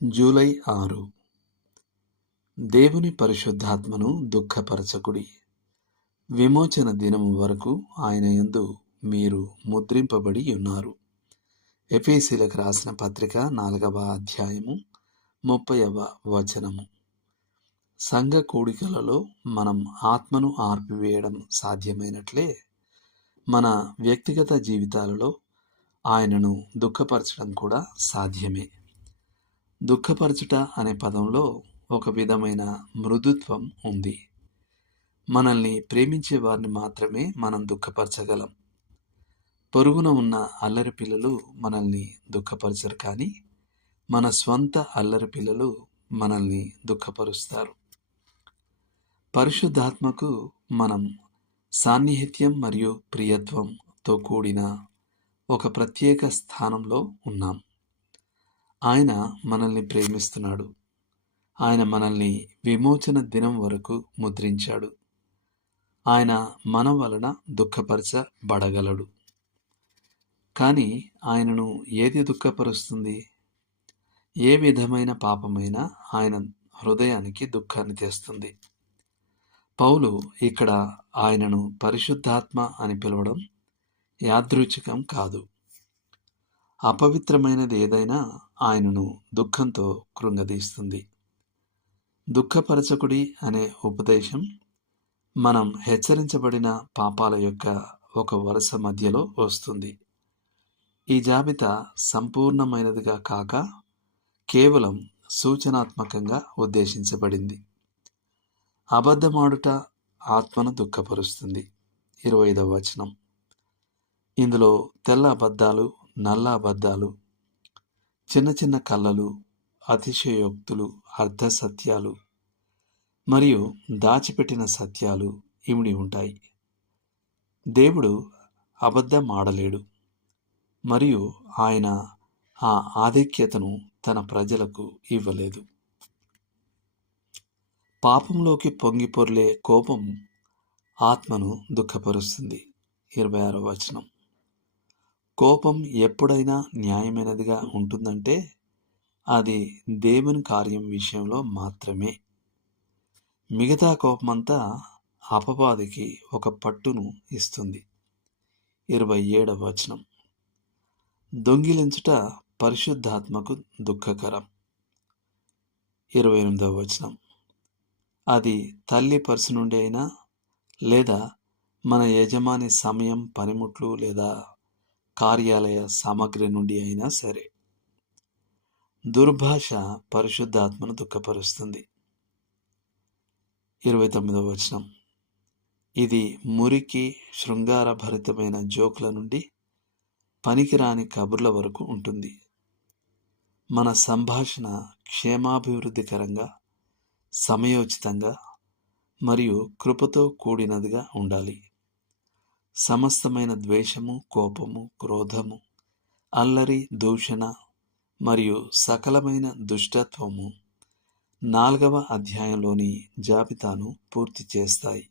July 6. దేవుని పరిశుద్ధాత్మను దుఃఖపరచకుడి. విమోచన దినము వరకు ఆయన యందు మీరు ముద్రింపబడి ఉన్నారు. ఎఫెసీయులకు రాసిన పత్రిక 4వ అధ్యాయము 30వ వచనము. సంఘ కూడికలలో మనం ఆత్మను ఆర్పివేయడం సాధ్యమైనట్లే మన వ్యక్తిగత జీవితాలలో ఆయనను దుఃఖపరచడం కూడా సాధ్యమే. దుఃఖపరచుట అనే పదంలో ఒక విధమైన మృదుత్వం ఉంది. మనల్ని ప్రేమించే వారిని మాత్రమే మనం దుఃఖపరచగలం. పొరుగున ఉన్న అల్లరి పిల్లలు మనల్ని దుఃఖపరచరు, కానీ మన స్వంత అల్లరి పిల్లలు మనల్ని దుఃఖపరుస్తారు. పరిశుద్ధాత్మకు మనం సాన్నిహిత్యం మరియు ప్రియత్వంతో కూడిన ఒక ప్రత్యేక స్థానంలో ఉన్నాం. ఆయన మనల్ని ప్రేమిస్తున్నాడు. ఆయన మనల్ని విమోచన దినం వరకు ముద్రించాడు. ఆయన మన వలన దుఃఖపరచబడగలడు. కానీ ఆయనను ఏది దుఃఖపరుస్తుంది? ఏ విధమైన పాపమైనా ఆయన హృదయానికి దుఃఖాన్ని తెస్తుంది. పౌలు ఇక్కడ ఆయనను పరిశుద్ధాత్మ అని పిలవడం యాదృచ్ఛికం కాదు. అపవిత్రమైనది ఏదైనా ఆయనను దుఃఖంతో కృంగదీస్తుంది. దుఃఖపరచకుడి అనే ఉపదేశం మనం హెచ్చరించబడిన పాపాల యొక్క ఒక వరుస మధ్యలో వస్తుంది. ఈ జాబితా సంపూర్ణమైనదిగా కాక కేవలం సూచనాత్మకంగా ఉద్దేశించబడింది. అబద్ధమాడుట ఆత్మను దుఃఖపరుస్తుంది. 25వ వచనం. ఇందులో తెల్ల అబద్ధాలు, నల్ల అబద్ధాలు, చిన్న చిన్న కళ్ళలు, అతిశయోక్తులు, అర్ధసత్యాలు మరియు దాచిపెట్టిన సత్యాలు ఇమిడి ఉంటాయి. దేవుడు అబద్ధం ఆడలేడు మరియు ఆయన ఆ ఆధిక్యతను తన ప్రజలకు ఇవ్వలేదు. పాపంలోకి పొంగిపొర్లే కోపం ఆత్మను దుఃఖపరుస్తుంది. 26వ వచనం. కోపం ఎప్పుడైనా న్యాయమైనదిగా ఉంటుందంటే అది దేవుని కార్యం విషయంలో మాత్రమే. మిగతా కోపమంతా అపవాదికి ఒక పట్టును ఇస్తుంది. 27వ వచనం. దొంగిలించుట పరిశుద్ధాత్మకు దుఃఖకరం. 28వ వచనం. అది తల్లి పర్సు నుండి అయినా లేదా మన యజమాని సమయం, పనిముట్లు లేదా కార్యాలయ సామగ్రి నుండి అయినా సరే. దుర్భాష పరిశుద్ధాత్మను దుఃఖపరుస్తుంది. 29వ వచనం. ఇది మురికి, శృంగారభరితమైన జోకుల నుండి పనికిరాని కబుర్ల వరకు ఉంటుంది. మన సంభాషణ క్షేమాభివృద్ధికరంగా, సమయోచితంగా మరియు కృపతో కూడినదిగా ఉండాలి. సమస్తమైన ద్వేషము, కోపము, క్రోధము, అల్లరి, దూషణ మరియు సకలమైన దుష్టత్వము 4వ అధ్యాయంలోని జాబితాను పూర్తి చేస్తాయి.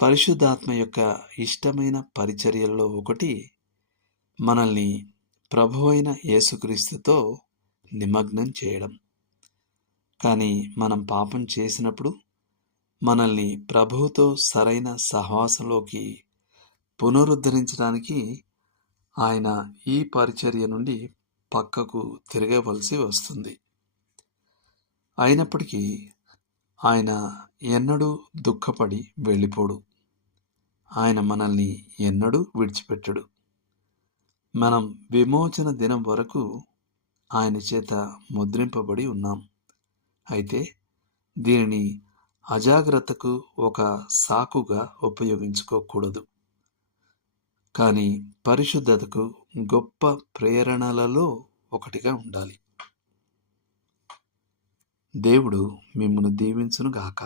పరిశుద్ధాత్మ యొక్క ఇష్టమైన పరిచర్యలలో ఒకటి మనల్ని ప్రభువైన యేసుక్రీస్తుతో నిమగ్నం చేయడం. కానీ మనం పాపం చేసినప్పుడు మనల్ని ప్రభువుతో సరైన సహవాసంలోకి పునరుద్ధరించడానికి ఆయన ఈ పరిచర్య నుండి పక్కకు తిరగవలసి వస్తుంది. అయినప్పటికీ ఆయన ఎన్నడూ దుఃఖపడి వెళ్ళిపోడు. ఆయన మనల్ని ఎన్నడూ విడిచిపెట్టడు. మనం విమోచన దినం వరకు ఆయన చేత ముద్రింపబడి ఉన్నాం. అయితే దీనిని అజాగ్రత్తకు ఒక సాకుగా ఉపయోగించుకోకూడదు. కానీ పరిశుద్ధతకు గొప్ప ప్రేరణలలో ఒకటిగా ఉండాలి. దేవుడు మిమ్మును దీవించునుగాక.